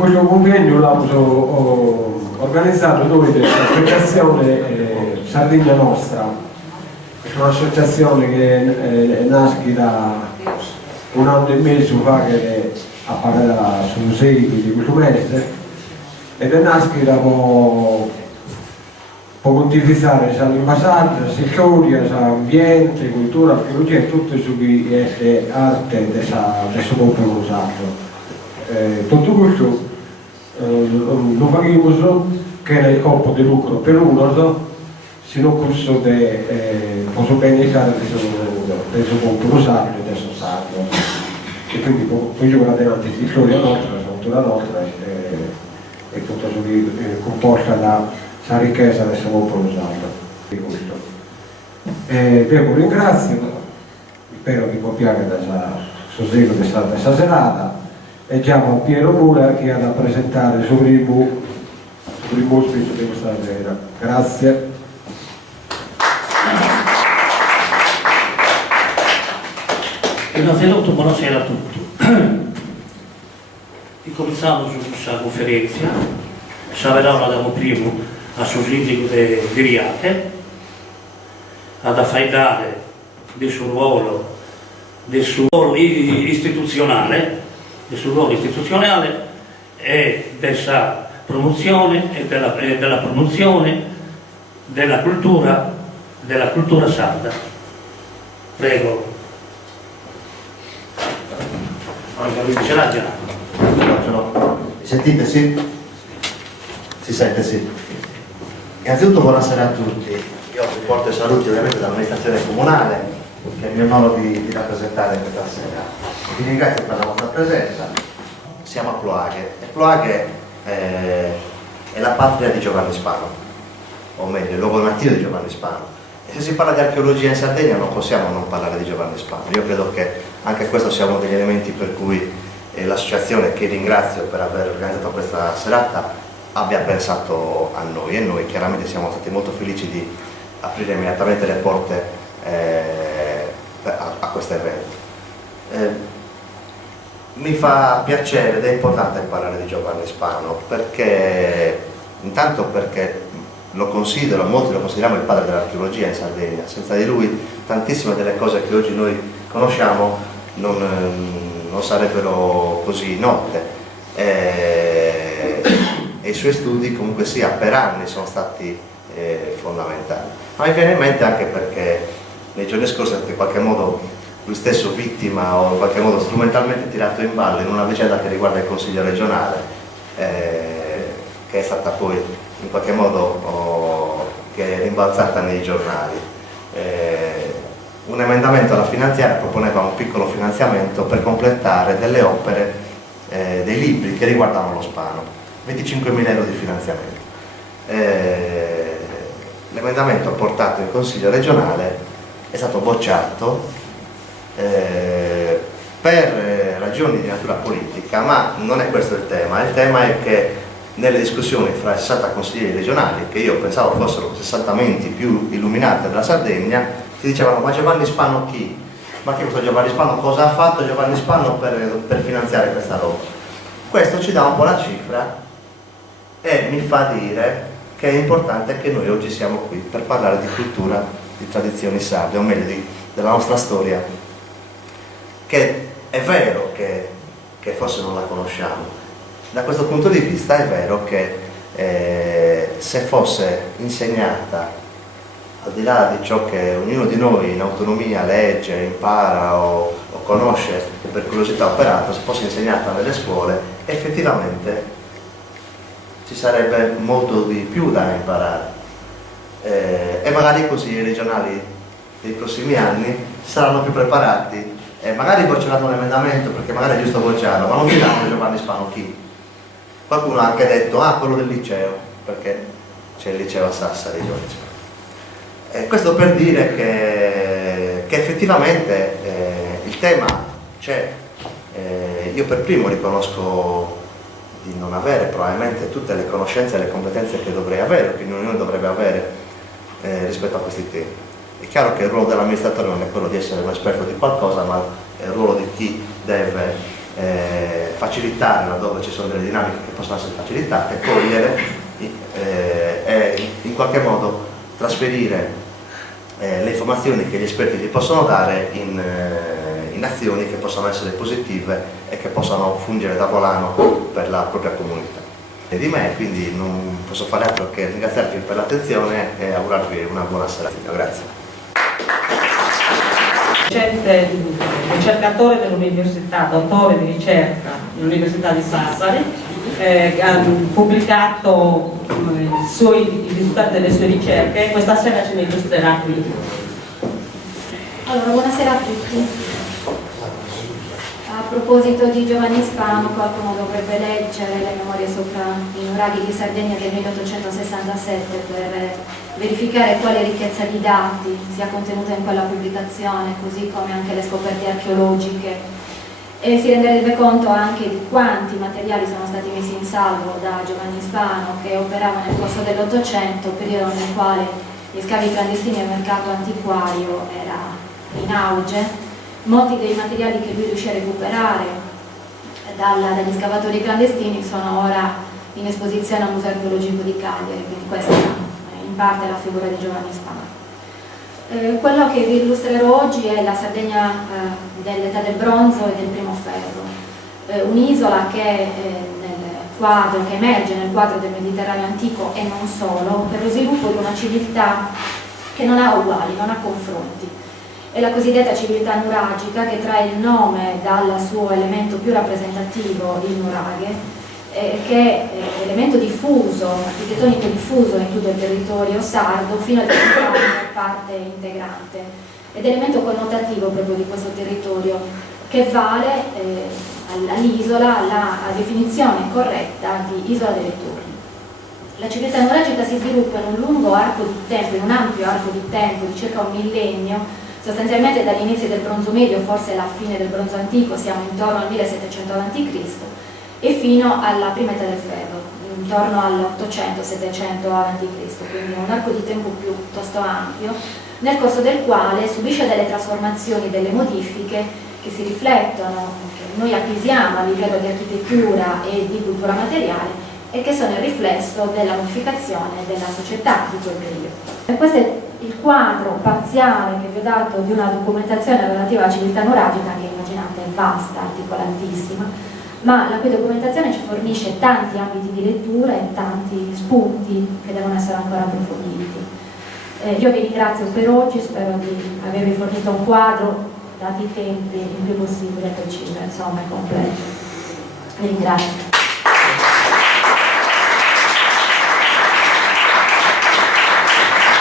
questo convegno l'abbiamo organizzato noi dell'associazione Sardegna Nostra, che è un'associazione che nasce da un anno e mezzo fa, che ha pagato sul seguito di questo mese, ed è nasce da può condividere l'ambasciata, la storia, l'ambiente, la cultura, l'archeologia e tutto ciò che è arte del popolo usato. Tutto questo lo faremo solo che era il corpo di lucro per uno, se non corso posso beneficiare del suo popolo usato e del suo sardo. E quindi poi giocare davanti di storia nostra, la cultura nostra e tutto ciò che comporta la ricchezza del suo popolo usato. Vi ringrazio, spero che vi piaccia il sostegno di questa serata. E chiamo Piero Mura che ha da presentare il suo primo ospite di questa sera. Grazie. Innanzitutto buonasera a tutti. Cominciamo su questa conferenza. Sarà da primo a suggerire di Riate, ad affidare del suo ruolo istituzionale, e della promozione e della promozione della cultura sarda. Prego. Ce l'ha già. Mi sentite, sì? Si sente, sì. Innanzitutto buonasera a tutti. Io vi porto i saluti ovviamente dall'amministrazione comunale, che mi onoro di rappresentare questa sera. Vi ringrazio per la vostra presenza. Siamo a Ploaghe e Ploaghe è la patria di Giovanni Spano, o meglio, il luogo natio di Giovanni Spano. E se si parla di archeologia in Sardegna non possiamo non parlare di Giovanni Spano. Io credo che anche questo sia uno degli elementi per cui l'associazione, che ringrazio per aver organizzato questa serata, abbia pensato a noi, e noi chiaramente siamo stati molto felici di aprire immediatamente le porte a questo evento. Mi fa piacere ed è importante parlare di Giovanni Spano intanto perché molti lo consideriamo il padre dell'archeologia in Sardegna. Senza di lui tantissime delle cose che oggi noi conosciamo non sarebbero così note, e i suoi studi comunque sia per anni sono stati fondamentali. Ma mi viene in mente anche perché nei giorni scorsi è stato in qualche modo lui stesso vittima, o in qualche modo strumentalmente tirato in ballo in una vicenda che riguarda il Consiglio regionale, che è stata poi in qualche modo che è rimbalzata nei giornali. Un emendamento alla finanziaria proponeva un piccolo finanziamento per completare delle opere, dei libri che riguardavano lo Spano, 25.000 euro di finanziamento. L'emendamento portato in Consiglio regionale è stato bocciato per ragioni di natura politica, ma non è questo il tema è che nelle discussioni fra i 60 consiglieri regionali, che io pensavo fossero 60 menti più illuminate della Sardegna, si dicevano: ma Giovanni Spano chi? Ma che questo Giovanni Spano cosa ha fatto Giovanni Spano per finanziare questa roba? Questo ci dà un po' la cifra e mi fa dire che è importante che noi oggi siamo qui per parlare di cultura, di tradizioni sarde, o meglio della nostra storia, che è vero che forse non la conosciamo. Da questo punto di vista è vero che se fosse insegnata, al di là di ciò che ognuno di noi in autonomia legge, impara o conosce per curiosità operato, se fosse insegnata nelle scuole, effettivamente ci sarebbe molto di più da imparare, e magari così i regionali dei prossimi anni saranno più preparati e magari bocceranno l'emendamento, perché magari è giusto bocciarlo, ma non diranno Giovanni Spano chi. Qualcuno ha anche detto: ah, quello del liceo, perché c'è il liceo a Sassari, Giovanni Spano. Questo per dire che effettivamente il tema c'è. Io per primo riconosco di non avere probabilmente tutte le conoscenze e le competenze che dovrei avere, che ognuno dovrebbe avere rispetto a questi temi. È chiaro che il ruolo dell'amministratore non è quello di essere un esperto di qualcosa, ma è il ruolo di chi deve facilitare laddove ci sono delle dinamiche che possono essere facilitate, cogliere e in qualche modo trasferire le informazioni che gli esperti gli possono dare in azioni che possono essere positive e che possano fungere da volano per la propria comunità. E di me, quindi non posso fare altro che ringraziarvi per l'attenzione e augurarvi una buona serata. Grazie. Ricercatore dell'università, dottore di ricerca dell'Università di Sassari, ha pubblicato i risultati delle sue ricerche e questa sera ce ne illustrerà qui. Allora, buonasera a tutti. A proposito di Giovanni Spano, qualcuno dovrebbe leggere le memorie sopra i nuraghi di Sardegna del 1867 per verificare quale ricchezza di dati sia contenuta in quella pubblicazione, così come anche le scoperte archeologiche, e si renderebbe conto anche di quanti materiali sono stati messi in salvo da Giovanni Spano, che operava nel corso dell'Ottocento, periodo nel quale gli scavi clandestini e il mercato antiquario era in auge. Molti dei materiali che lui riuscì a recuperare dagli scavatori clandestini sono ora in esposizione al Museo Archeologico di Cagliari, quindi questa è in parte la figura di Giovanni Spano. Quello che vi illustrerò oggi è la Sardegna dell'età del bronzo e del primo ferro, un'isola che emerge nel quadro del Mediterraneo antico e non solo, per lo sviluppo di una civiltà che non ha uguali, non ha confronti. È la cosiddetta civiltà nuragica, che trae il nome dal suo elemento più rappresentativo, il nuraghe, che è elemento diffuso, architettonico diffuso in tutto il territorio sardo fino a diventare parte integrante, ed elemento connotativo proprio di questo territorio, che vale all'isola la definizione corretta di isola delle torri. La civiltà nuragica si sviluppa in un lungo arco di tempo, in un ampio arco di tempo di circa un millennio, sostanzialmente dagli inizi del bronzo medio, forse alla fine del bronzo antico, siamo intorno al 1700 a.C., e fino alla prima età del ferro, intorno all'800-700 a.C., quindi un arco di tempo piuttosto ampio, nel corso del quale subisce delle trasformazioni, delle modifiche che si riflettono, che noi acquisiamo a livello di architettura e di cultura materiale, e che sono il riflesso della modificazione della società di quel periodo. E questo è il quadro parziale che vi ho dato di una documentazione relativa alla civiltà nuragica, che immaginate è vasta, articolatissima, ma la cui documentazione ci fornisce tanti ambiti di lettura e tanti spunti che devono essere ancora approfonditi. Io vi ringrazio per oggi, spero di avervi fornito un quadro, dati i tempi, il più possibile preciso, insomma, e completo. Vi ringrazio.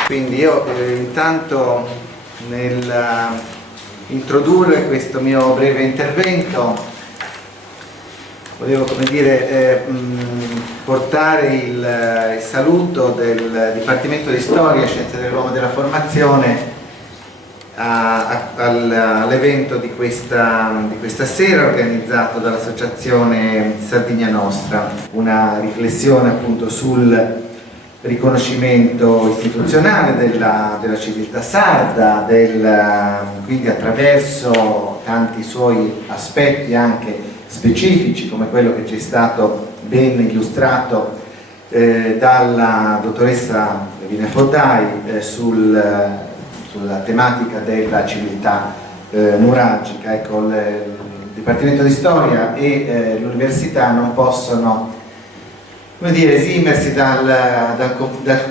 Quindi io intanto nel introdurre questo mio breve intervento volevo, come dire, portare il saluto del Dipartimento di Storia e Scienze dell'Uomo e della Formazione all'evento di questa sera, organizzato dall'Associazione Sardegna Nostra, una riflessione appunto sul riconoscimento istituzionale della civiltà sarda, quindi attraverso tanti suoi aspetti anche specifici, come quello che ci è stato ben illustrato dalla dottoressa Levina Foddai sulla tematica della civiltà nuragica. Ecco, il Dipartimento di Storia e l'Università non possono, come dire, esimersi dal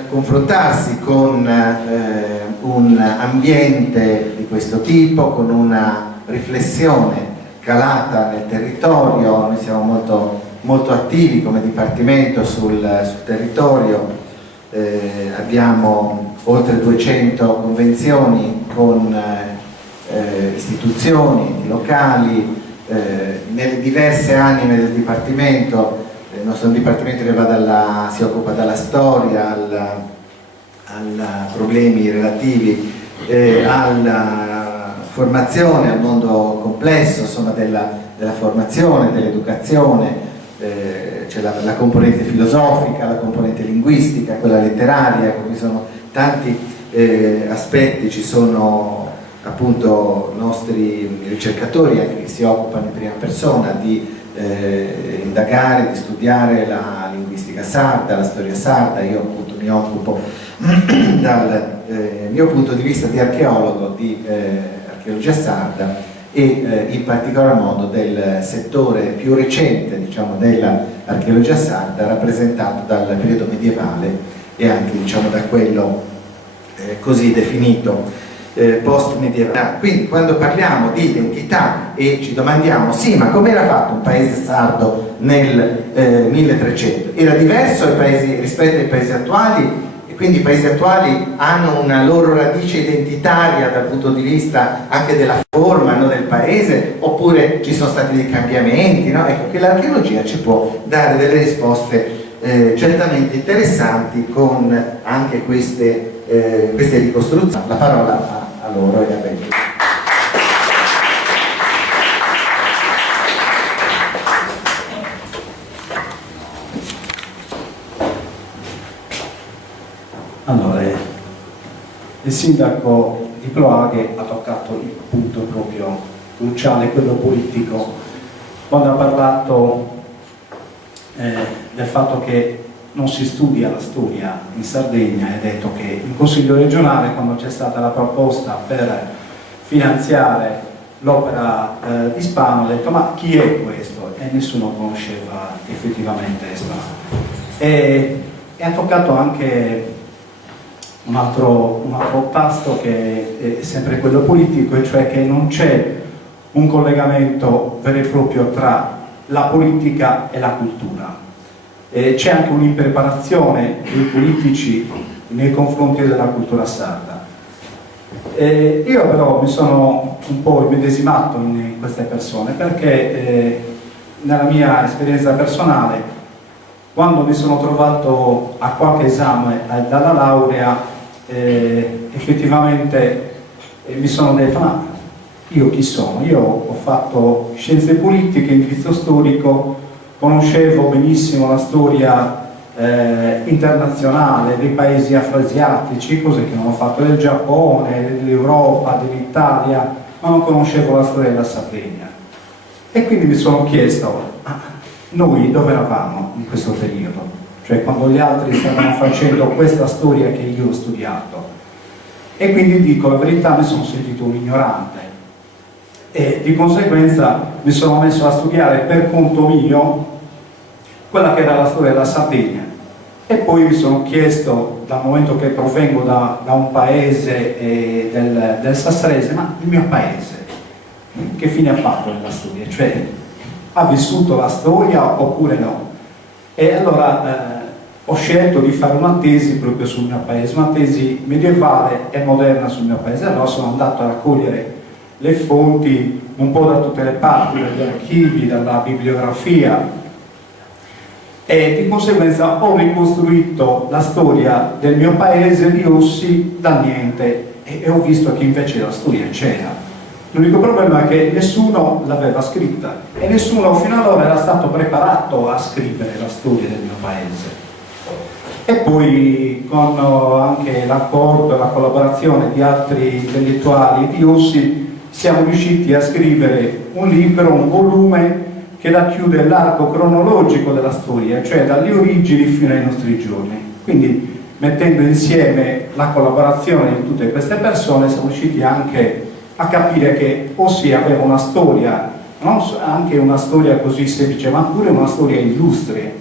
confrontarsi con un ambiente di questo tipo, con una riflessione calata nel territorio. Noi siamo molto, molto attivi come Dipartimento sul territorio, abbiamo oltre 200 convenzioni con istituzioni locali, nelle diverse anime del Dipartimento. Il nostro Dipartimento che si occupa dalla storia ai problemi relativi alla formazione, al mondo complesso, insomma, della formazione, dell'educazione. C'è la componente filosofica, la componente linguistica, quella letteraria, qui sono tanti aspetti. Ci sono appunto nostri ricercatori anche che si occupano in prima persona di indagare, di studiare la linguistica sarda, la storia sarda. Io appunto mi occupo dal mio punto di vista di archeologo di archeologia sarda e in particolar modo del settore più recente, diciamo, dell'archeologia sarda, rappresentato dal periodo medievale e anche, diciamo, da quello così definito post-medievale. Quindi quando parliamo di identità e ci domandiamo sì, ma come era fatto un paese sardo nel 1300? Era diverso rispetto ai paesi attuali? Quindi i paesi attuali hanno una loro radice identitaria dal punto di vista anche della forma, no, del paese, oppure ci sono stati dei cambiamenti, no? Ecco che l'archeologia ci può dare delle risposte certamente interessanti con anche queste ricostruzioni. La parola a loro e a Benji. Allora, il sindaco di Ploaghe ha toccato il punto proprio cruciale, quello politico, quando ha parlato del fatto che non si studia la storia in Sardegna e ha detto che in Consiglio regionale, quando c'è stata la proposta per finanziare l'opera di Spano, ha detto ma chi è questo? E nessuno conosceva effettivamente Spano. E ha toccato anche un altro tasto che è sempre quello politico, e cioè che non c'è un collegamento vero e proprio tra la politica e la cultura. C'è anche un'impreparazione dei politici nei confronti della cultura sarda. Io però mi sono un po' immedesimato in queste persone perché nella mia esperienza personale, quando mi sono trovato a qualche esame dalla laurea, effettivamente mi sono detto ma io chi sono? Io ho fatto scienze politiche, indirizzo storico, conoscevo benissimo la storia internazionale dei paesi afroasiatici, cose che non ho fatto, del Giappone, dell'Europa, dell'Italia, ma non conoscevo la storia della Sardegna. E quindi mi sono chiesto, noi dove eravamo in questo periodo? Cioè quando gli altri stavano facendo questa storia che io ho studiato. E quindi dico la verità, mi sono sentito un ignorante e di conseguenza mi sono messo a studiare per conto mio quella che era la storia della Sardegna. E poi mi sono chiesto, dal momento che provengo da un paese del Sassarese, ma il mio paese che fine ha fatto nella storia? Cioè ha vissuto la storia oppure no? E allora ho scelto di fare una tesi proprio sul mio paese, una tesi medievale e moderna sul mio paese. Allora sono andato a raccogliere le fonti un po' da tutte le parti, dagli archivi, dalla bibliografia, e di conseguenza ho ricostruito la storia del mio paese di Ossi dal niente e ho visto che invece la storia c'era. L'unico problema è che nessuno l'aveva scritta e nessuno fino ad ora era stato preparato a scrivere la storia del mio paese. E poi con anche l'accordo e la collaborazione di altri intellettuali di Ossi siamo riusciti a scrivere un libro, un volume che racchiude l'arco cronologico della storia, cioè dalle origini fino ai nostri giorni. Quindi mettendo insieme la collaborazione di tutte queste persone siamo riusciti anche a capire che Ossi aveva una storia, non anche una storia così semplice, ma pure una storia illustre.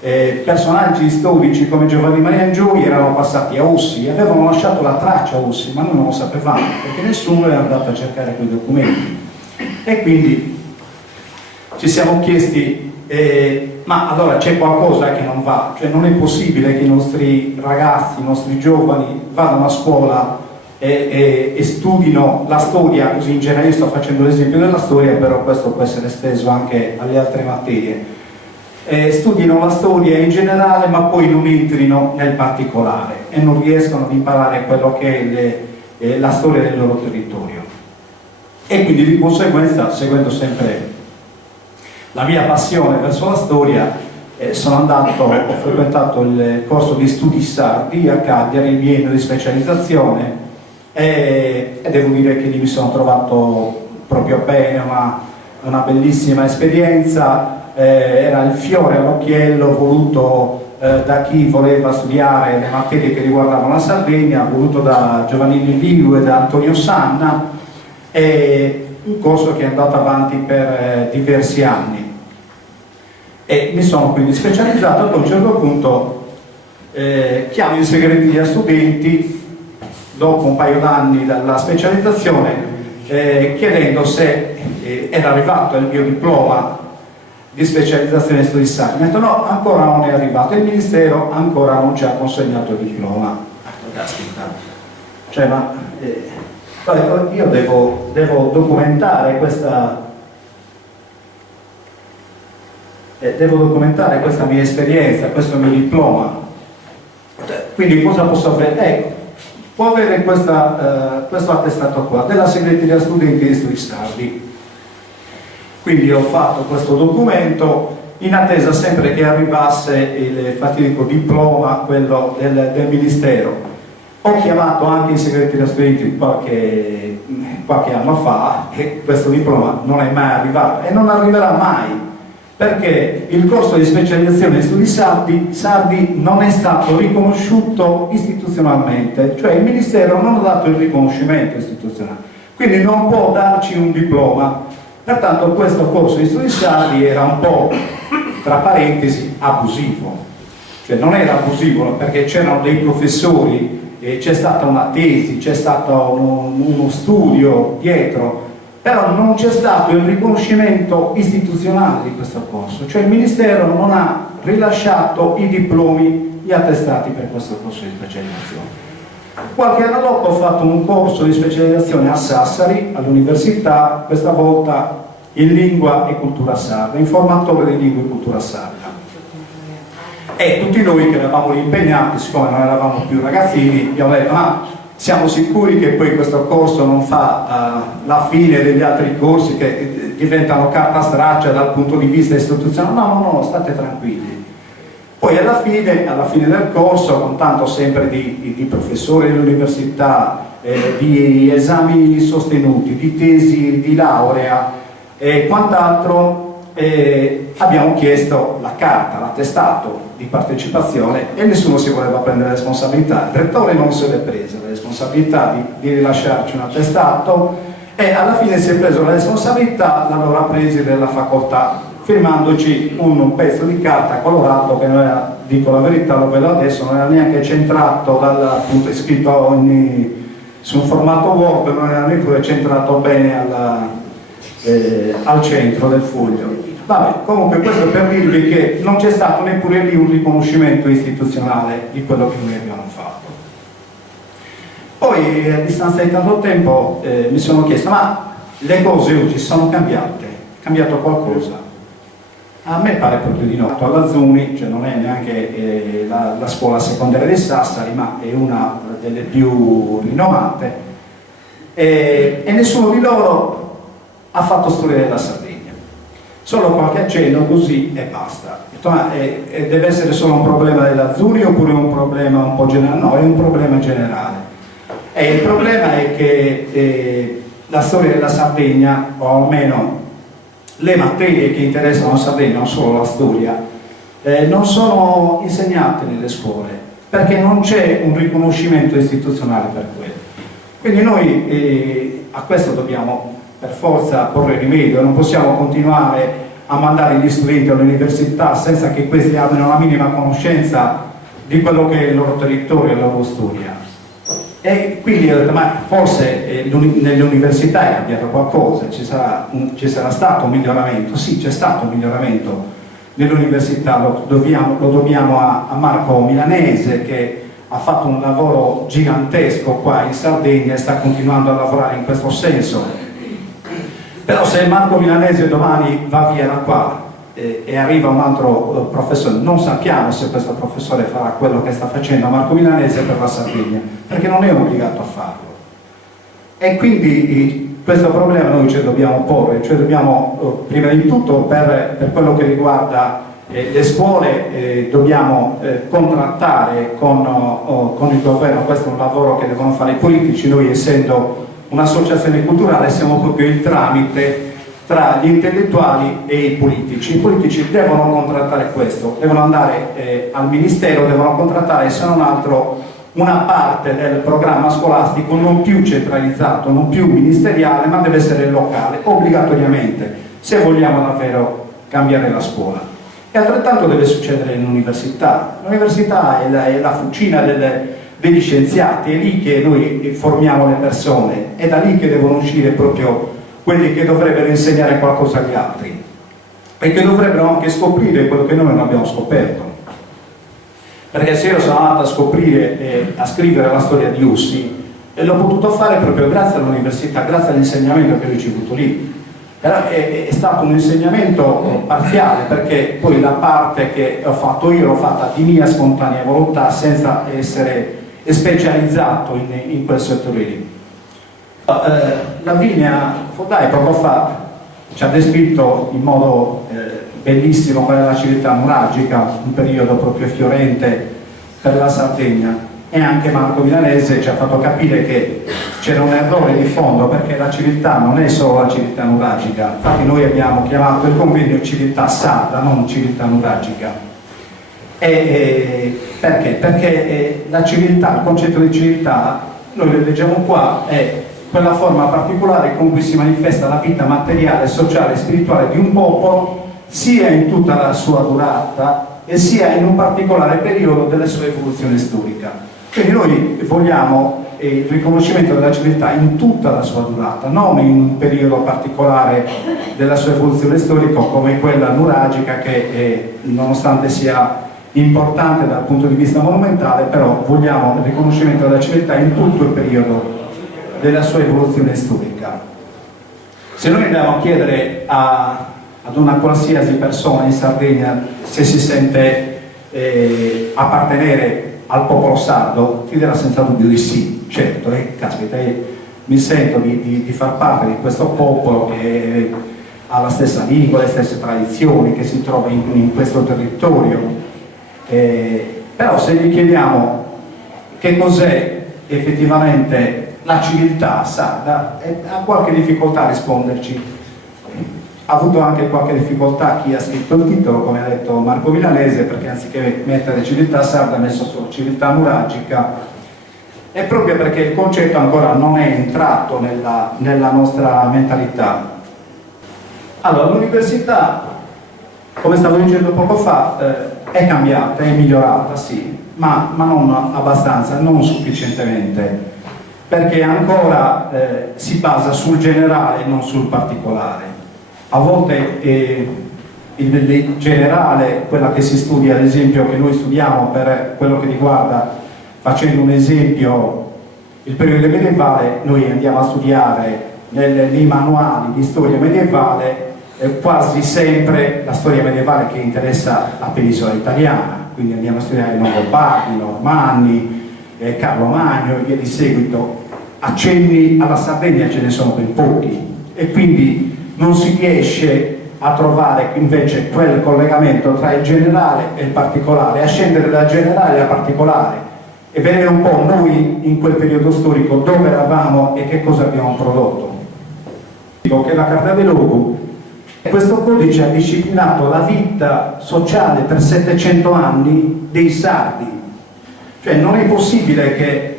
Personaggi storici come Giovanni Maria Angioи erano passati a Ossi e avevano lasciato la traccia a Ossi, ma noi non lo sapevamo perché nessuno era andato a cercare quei documenti. E quindi ci siamo chiesti ma allora c'è qualcosa che non va, cioè non è possibile che i nostri ragazzi, i nostri giovani vadano a scuola e studino la storia così in genere. Io sto facendo l'esempio della storia, però questo può essere esteso anche alle altre materie. Studino la storia in generale ma poi non entrino nel particolare e non riescono ad imparare quello che è la storia del loro territorio. E quindi di conseguenza, seguendo sempre la mia passione verso la storia, ho frequentato il corso di studi sardi a Cagliari, il biennio di specializzazione, e devo dire che lì mi sono trovato proprio bene, una bellissima esperienza, era il fiore all'occhiello voluto da chi voleva studiare le materie che riguardavano la Sardegna, voluto da Giovannini Liu e da Antonio Sanna, e un corso che è andato avanti per diversi anni. E mi sono quindi specializzato. Ad un certo punto chiamo in segreteria studenti dopo un paio d'anni dalla specializzazione, chiedendo se era arrivato il mio diploma di specializzazione in studi sardi. Mi ha detto no, ancora non è arrivato, il Ministero ancora non ci ha consegnato il diploma. Caspita, cioè, ma io devo documentare questa mia esperienza, questo mio diploma. Quindi cosa posso avere? Ecco, può avere questo attestato qua della segreteria studenti di studi sardi. Quindi ho fatto questo documento in attesa sempre che arrivasse il fatidico diploma, quello del Ministero. Ho chiamato anche i segretari studenti qualche anno fa e questo diploma non è mai arrivato e non arriverà mai, perché il corso di specializzazione in studi sardi non è stato riconosciuto istituzionalmente, cioè il Ministero non ha dato il riconoscimento istituzionale, quindi non può darci un diploma. Pertanto questo corso di studi sardi era un po', tra parentesi, abusivo, cioè non era abusivo perché c'erano dei professori, c'è stata una tesi, c'è stato uno studio dietro, però non c'è stato il riconoscimento istituzionale di questo corso, cioè il Ministero non ha rilasciato i diplomi, gli attestati per questo corso di specializzazione. Qualche anno dopo ho fatto un corso di specializzazione a Sassari, all'università, questa volta in lingua e cultura sarda, in formatore di lingua e cultura sarda. E tutti noi che eravamo impegnati, siccome non eravamo più ragazzini, abbiamo detto ma siamo sicuri che poi questo corso non fa la fine degli altri corsi che diventano carta straccia dal punto di vista istituzionale? No, state tranquilli. Poi alla fine del corso, con tanto sempre di professori dell'università, di esami sostenuti, di tesi di laurea e quant'altro, abbiamo chiesto la carta, l'attestato di partecipazione e nessuno si voleva prendere la responsabilità. Il rettore non se l'è presa la responsabilità di rilasciarci un attestato e alla fine si è preso la responsabilità l'allora preside della facoltà, firmandoci un pezzo di carta colorato che non era, dico la verità, lo vedo adesso, non era neanche centrato, appunto è scritto su un formato Word, non era neppure centrato bene al centro del foglio. Vabbè, comunque questo per dirvi che non c'è stato neppure lì un riconoscimento istituzionale di quello che noi abbiamo fatto. Poi a distanza di tanto tempo mi sono chiesto, ma le cose oggi sono cambiate? È cambiato qualcosa? A me pare proprio di no. Alla Zuni, cioè non è neanche la scuola secondaria di Sassari, ma è una delle più rinomate, e nessuno di loro ha fatto storia della Sardegna. Solo qualche accenno così e basta. Deve essere solo un problema della Zuni oppure un problema un po' generale? No, è un problema generale. E il problema è che la storia della Sardegna, o almeno le materie che interessano la Sardegna, non solo la storia, non sono insegnate nelle scuole, perché non c'è un riconoscimento istituzionale per quello. Quindi noi a questo dobbiamo per forza porre rimedio, non possiamo continuare a mandare gli studenti all'università senza che questi abbiano la minima conoscenza di quello che è il loro territorio e la loro storia. E quindi ho detto, ma forse nelle università è cambiato qualcosa, ci sarà stato un miglioramento. Sì, c'è stato un miglioramento nell'università, lo dobbiamo a Marco Milanese, che ha fatto un lavoro gigantesco qua in Sardegna e sta continuando a lavorare in questo senso. Però se Marco Milanese domani va via da qua e arriva un altro professore, non sappiamo se questo professore farà quello che sta facendo Marco Milanese per la Sardegna, perché non è obbligato a farlo. E quindi questo problema noi ci dobbiamo porre, cioè dobbiamo prima di tutto per quello che riguarda le scuole dobbiamo contrattare con il governo. Questo è un lavoro che devono fare i politici. Noi, essendo un'associazione culturale, siamo proprio il tramite tra gli intellettuali e i politici. I politici devono contrattare questo, devono andare al ministero, devono contrattare se non altro una parte del programma scolastico non più centralizzato, non più ministeriale, ma deve essere locale, obbligatoriamente, se vogliamo davvero cambiare la scuola. E altrettanto deve succedere in università. L'università è la fucina degli scienziati, è lì che noi formiamo le persone, è da lì che devono uscire proprio quelli che dovrebbero insegnare qualcosa agli altri e che dovrebbero anche scoprire quello che noi non abbiamo scoperto. Perché se io sono andato a scoprire e a scrivere la storia di Ussi, e l'ho potuto fare proprio grazie all'università, grazie all'insegnamento che ho ricevuto lì. Però è stato un insegnamento parziale, perché poi la parte che ho fatto io l'ho fatta di mia spontanea volontà, senza essere specializzato in quel settore lì. Lavinia Fodai poco fa ci ha descritto in modo bellissimo qual è la civiltà nuragica, un periodo proprio fiorente per la Sardegna, e anche Marco Milanese ci ha fatto capire che c'era un errore di fondo, perché la civiltà non è solo la civiltà nuragica. Infatti noi abbiamo chiamato il convegno civiltà sarda, non civiltà nuragica. Perché? Perché la civiltà, il concetto di civiltà, noi lo leggiamo qua, è quella forma particolare con cui si manifesta la vita materiale, sociale e spirituale di un popolo, sia in tutta la sua durata e sia in un particolare periodo della sua evoluzione storica. Quindi noi vogliamo il riconoscimento della civiltà in tutta la sua durata, non in un periodo particolare della sua evoluzione storica come quella nuragica, che nonostante sia importante dal punto di vista monumentale, però vogliamo il riconoscimento della civiltà in tutto il periodo della sua evoluzione storica. Se noi andiamo a chiedere ad una qualsiasi persona in Sardegna se si sente appartenere al popolo sardo, ti dirà senza dubbio di sì, certo, caspita, mi sento di far parte di questo popolo che ha la stessa lingua, le stesse tradizioni, che si trova in questo territorio. Però se gli chiediamo che cos'è effettivamente la civiltà sarda, ha qualche difficoltà a risponderci. Ha avuto anche qualche difficoltà chi ha scritto il titolo, come ha detto Marco Milanese, perché anziché mettere civiltà sarda ha messo solo civiltà nuragica, è proprio perché il concetto ancora non è entrato nella nostra mentalità. Allora, l'università, come stavo dicendo poco fa, è cambiata, è migliorata, sì, ma non abbastanza, non sufficientemente, perché ancora si basa sul generale e non sul particolare. A volte il generale, quella che si studia, ad esempio che noi studiamo per quello che riguarda, facendo un esempio, il periodo medievale, noi andiamo a studiare nei manuali di storia medievale quasi sempre la storia medievale che interessa la penisola italiana, quindi andiamo a studiare i Longobardi, i Normanni, Carlo Magno e via di seguito. Accenni alla Sardegna ce ne sono ben pochi, e quindi non si riesce a trovare invece quel collegamento tra il generale e il particolare, a scendere dal generale al particolare e vedere un po' noi in quel periodo storico dove eravamo e che cosa abbiamo prodotto. Dico che la Carta dei Logu, questo codice ha disciplinato la vita sociale per 700 anni dei sardi, cioè non è possibile che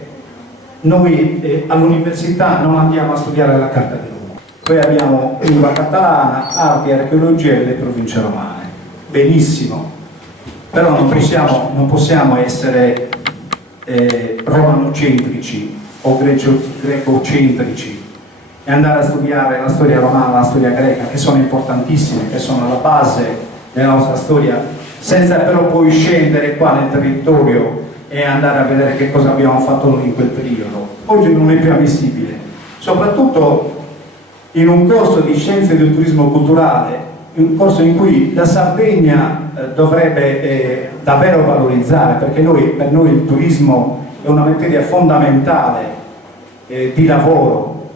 noi all'università non andiamo a studiare la Carta dei Logu. Poi abbiamo lingua catalana, arti e archeologia e le province romane. Benissimo, però non possiamo essere romanocentrici o grecocentrici e andare a studiare la storia romana, la storia greca, che sono importantissime, che sono la base della nostra storia, senza però poi scendere qua nel territorio e andare a vedere che cosa abbiamo fatto noi in quel periodo. Oggi non è più ammissibile, soprattutto in un corso di scienze del turismo culturale, un corso in cui la Sardegna dovrebbe davvero valorizzare, perché per noi il turismo è una materia fondamentale di lavoro.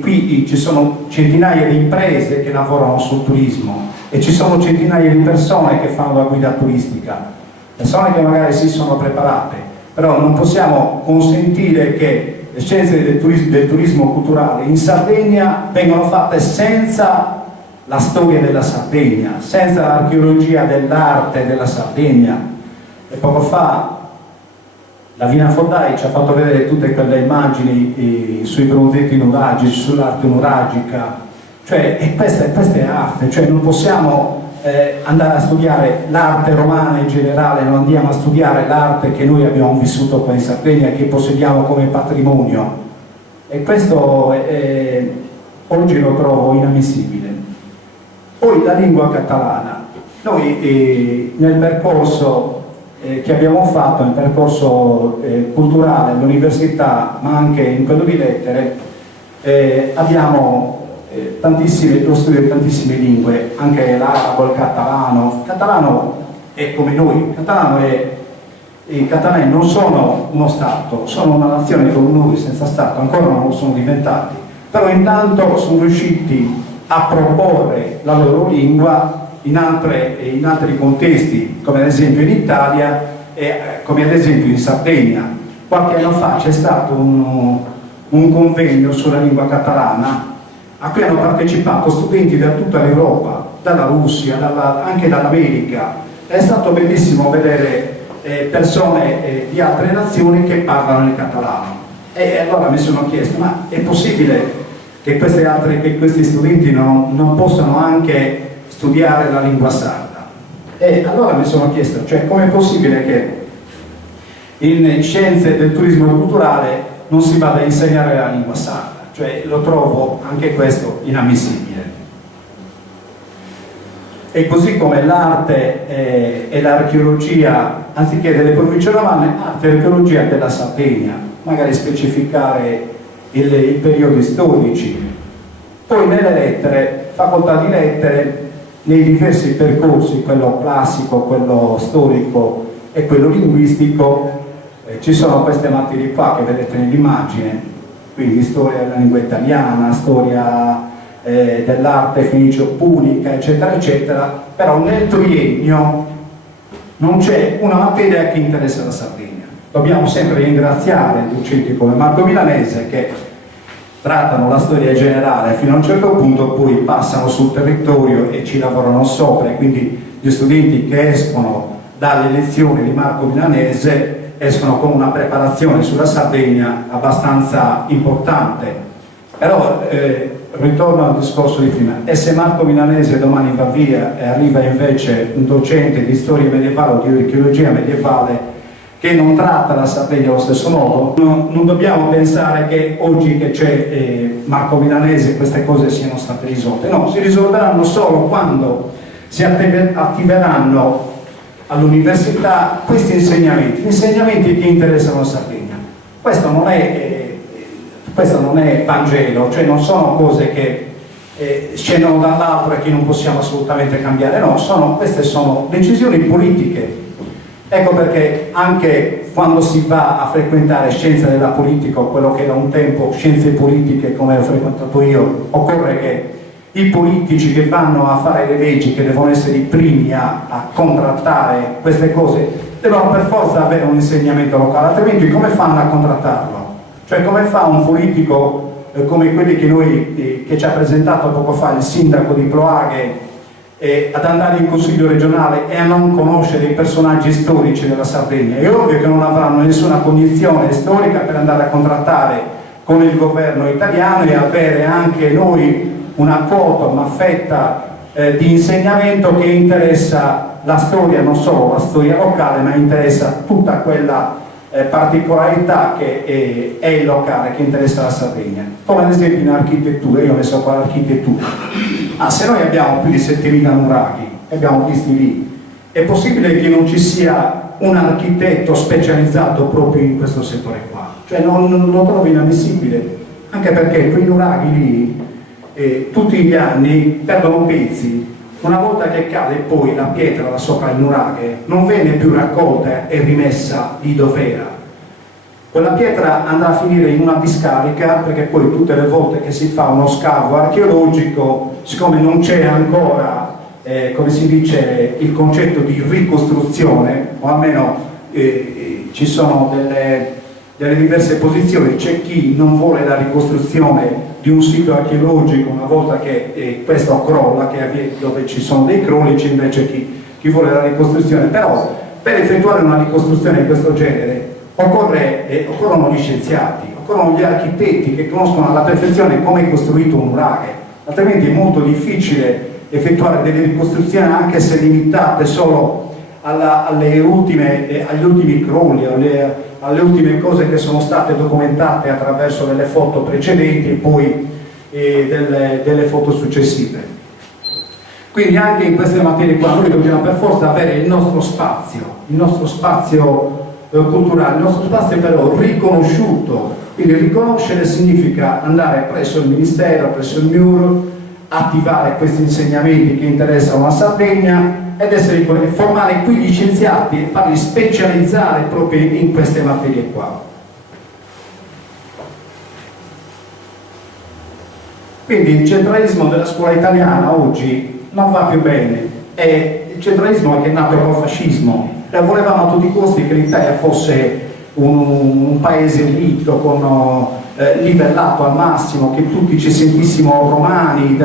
Qui ci sono centinaia di imprese che lavorano sul turismo e ci sono centinaia di persone che fanno la guida turistica, persone che magari si sono preparate, però non possiamo consentire che le scienze del turismo culturale in Sardegna vengono fatte senza la storia della Sardegna, senza l'archeologia dell'arte della Sardegna. E poco fa Lavina Fondai ci ha fatto vedere tutte quelle immagini sui bronzetti nuragici, sull'arte nuragica, cioè, e questa è arte, cioè non possiamo andare a studiare l'arte romana in generale, non andiamo a studiare l'arte che noi abbiamo vissuto qua in Sardegna, che possediamo come patrimonio, e questo oggi lo trovo inammissibile. Poi la lingua catalana, noi nel percorso che abbiamo fatto, nel percorso culturale all'università, ma anche in quello di lettere, abbiamo lo studio di tantissime lingue, anche l'arabo, il catalano. Il catalano è come noi, i catalani non sono uno Stato, sono una nazione come noi senza Stato, ancora non lo sono diventati, però intanto sono riusciti a proporre la loro lingua in altri contesti, come ad esempio in Italia e come ad esempio in Sardegna. Qualche anno fa c'è stato un convegno sulla lingua catalana a cui hanno partecipato studenti da tutta l'Europa, dalla Russia, anche dall'America. È stato bellissimo vedere persone di altre nazioni che parlano il catalano. E allora mi sono chiesto, ma è possibile che questi studenti non possano anche studiare la lingua sarda? E allora mi sono chiesto, cioè, com'è possibile che in scienze del turismo culturale non si vada a insegnare la lingua sarda? Cioè, lo trovo anche questo inammissibile. E così come l'arte e l'archeologia, anziché delle province romane, arte e archeologia della Sardegna, magari specificare i periodi storici. Poi nelle lettere, facoltà di lettere, nei diversi percorsi, quello classico, quello storico e quello linguistico, ci sono queste materie qua che vedete nell'immagine, quindi storia della lingua italiana, storia dell'arte fenicio-punica, eccetera, eccetera, però nel triennio non c'è una materia che interessa la Sardegna. Dobbiamo sempre ringraziare docenti come Marco Milanese che trattano la storia generale fino a un certo punto, poi passano sul territorio e ci lavorano sopra, e quindi gli studenti che escono dalle lezioni di Marco Milanese escono con una preparazione sulla Sardegna abbastanza importante. Però ritorno al discorso di prima, e se Marco Milanese domani va via e arriva invece un docente di storia medievale o di archeologia medievale che non tratta la Sardegna allo stesso modo, non dobbiamo pensare che oggi che c'è Marco Milanese queste cose siano state risolte. No, si risolveranno solo quando si attiveranno all'università questi insegnamenti che interessano la Sardegna. Questo non è Vangelo, cioè non sono cose che scendono dall'alto e che non possiamo assolutamente cambiare, no, queste sono decisioni politiche. Ecco perché anche quando si va a frequentare scienza della politica, o quello che era un tempo scienze politiche come ho frequentato io, occorre che i politici che vanno a fare le leggi, che devono essere i primi a contrattare queste cose, devono per forza avere un insegnamento locale, altrimenti come fanno a contrattarlo? Cioè come fa un politico come quelli che ci ha presentato poco fa il sindaco di Ploaghe ad andare in consiglio regionale e a non conoscere i personaggi storici della Sardegna? È ovvio che non avranno nessuna cognizione storica per andare a contrattare con il governo italiano e avere anche noi una quota, una fetta di insegnamento che interessa la storia, non solo la storia locale, ma interessa tutta quella particolarità che è il locale, che interessa la Sardegna. Come ad esempio in architettura, io ho messo qua l'architettura. Se noi abbiamo più di 7.000 nuraghi, abbiamo visti lì, è possibile che non ci sia un architetto specializzato proprio in questo settore qua? Cioè non lo trovo inammissibile, anche perché quei nuraghi lì tutti gli anni perdono pezzi. Una volta che cade poi la pietra da sopra il nuraghe non viene più raccolta e rimessa lì dov'era. Quella pietra andrà a finire in una discarica, perché poi tutte le volte che si fa uno scavo archeologico, siccome non c'è ancora, come si dice, il concetto di ricostruzione, o almeno ci sono delle diverse posizioni. C'è chi non vuole la ricostruzione di un sito archeologico una volta che questo crolla, dove ci sono dei crolli, c'è invece chi vuole la ricostruzione. Però per effettuare una ricostruzione di questo genere occorrono gli scienziati, occorrono gli architetti che conoscono alla perfezione come è costruito un nuraghe, altrimenti è molto difficile effettuare delle ricostruzioni anche se limitate solo agli ultimi crolli, alle ultime cose che sono state documentate attraverso delle foto precedenti e poi delle foto successive. Quindi anche in queste materie qua noi dobbiamo per forza avere il nostro spazio culturale, il nostro spazio però riconosciuto. Quindi riconoscere significa andare presso il Ministero, presso il MIUR, attivare questi insegnamenti che interessano la Sardegna ed formare qui gli scienziati e farli specializzare proprio in queste materie qua. Quindi il centralismo della scuola italiana oggi non va più bene, è il centralismo che è nato col fascismo. Volevamo a tutti i costi che l'Italia fosse un paese ricco, livellato al massimo, che tutti ci sentissimo romani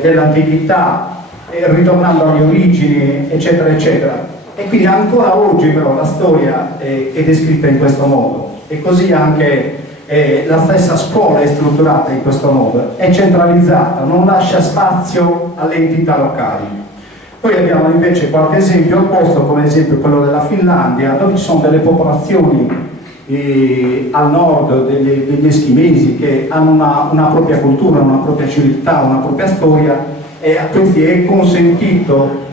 dell'antichità, ritornando alle origini, eccetera, eccetera. E quindi ancora oggi però la storia è descritta in questo modo, e così anche la stessa scuola è strutturata in questo modo, è centralizzata, non lascia spazio alle entità locali. Poi abbiamo invece qualche esempio opposto, come esempio quello della Finlandia, dove ci sono delle popolazioni al nord, degli eschimesi, che hanno una propria cultura, una propria civiltà, una propria storia, e a questi è consentito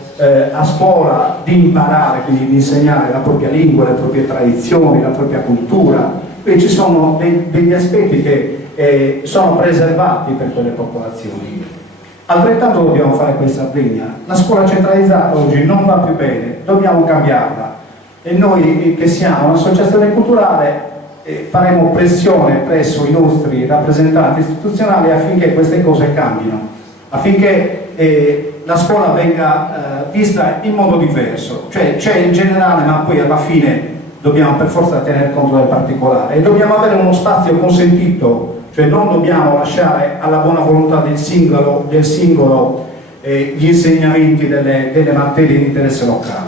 a scuola di imparare, quindi di insegnare la propria lingua, le proprie tradizioni, la propria cultura. Quindi ci sono degli aspetti che sono preservati per quelle popolazioni. Altrettanto dobbiamo fare qui in Sardegna. La scuola centralizzata oggi non va più bene, dobbiamo cambiarla, e noi che siamo un'associazione culturale faremo pressione presso i nostri rappresentanti istituzionali affinché queste cose cambino, affinché la scuola venga vista in modo diverso, cioè c'è il generale, ma poi alla fine dobbiamo per forza tener conto del particolare, e dobbiamo avere uno spazio consentito. Cioè non dobbiamo lasciare alla buona volontà del singolo gli insegnamenti delle materie di interesse locale.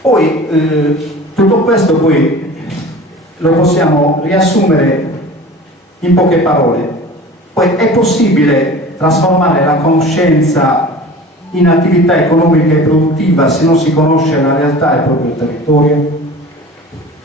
Poi tutto questo poi lo possiamo riassumere in poche parole. Poi è possibile trasformare la conoscenza in attività economica e produttiva se non si conosce la realtà del proprio territorio?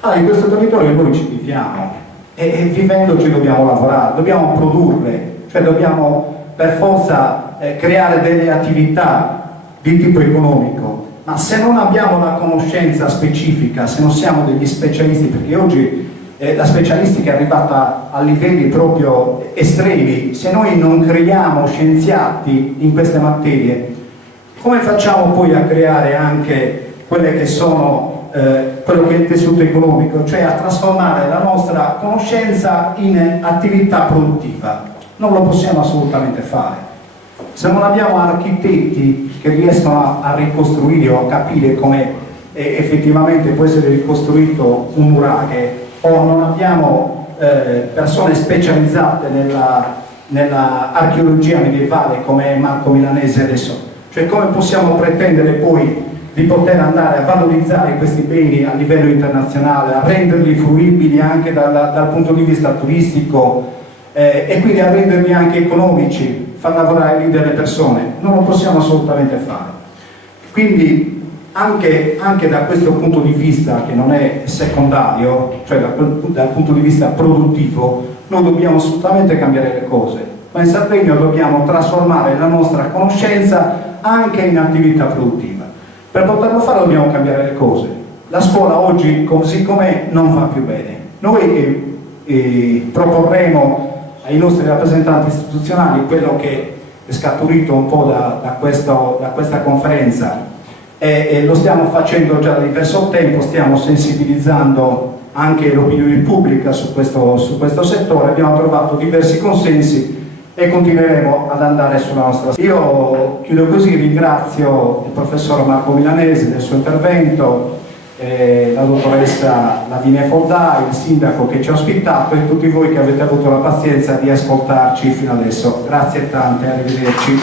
Allora, in questo territorio noi ci viviamo e vivendoci dobbiamo lavorare, dobbiamo produrre, cioè dobbiamo per forza creare delle attività di tipo economico, ma se non abbiamo la conoscenza specifica, se non siamo degli specialisti, perché oggi la specialistica è arrivata a livelli proprio estremi, se noi non creiamo scienziati in queste materie, come facciamo poi a creare anche quelle che sono quello che è il tessuto economico, cioè a trasformare la nostra conoscenza in attività produttiva? Non lo possiamo assolutamente fare. Se non abbiamo architetti che riescono a ricostruire o a capire come effettivamente può essere ricostruito un nuraghe, o non abbiamo persone specializzate nella archeologia medievale come Marco Milanese adesso, cioè come possiamo pretendere poi di poter andare a valorizzare questi beni a livello internazionale, a renderli fruibili anche dal punto di vista turistico e quindi a renderli anche economici, far lavorare lì delle persone? Non lo possiamo assolutamente fare. Quindi anche da questo punto di vista, che non è secondario, cioè dal punto di vista produttivo, noi dobbiamo assolutamente cambiare le cose, ma in Sardegna dobbiamo trasformare la nostra conoscenza anche in attività produttiva. Per poterlo fare dobbiamo cambiare le cose. La scuola oggi, così com'è, non va più bene. Noi proporremo ai nostri rappresentanti istituzionali quello che è scaturito un po' da questa conferenza, e lo stiamo facendo già da diverso tempo, stiamo sensibilizzando anche l'opinione pubblica su questo settore, abbiamo trovato diversi consensi e continueremo ad andare sulla nostra strada. Io chiudo così, ringrazio il professor Marco Milanesi del suo intervento, la dottoressa Lavinia Foldà, il sindaco che ci ha ospitato e tutti voi che avete avuto la pazienza di ascoltarci fino adesso. Grazie tante, arrivederci.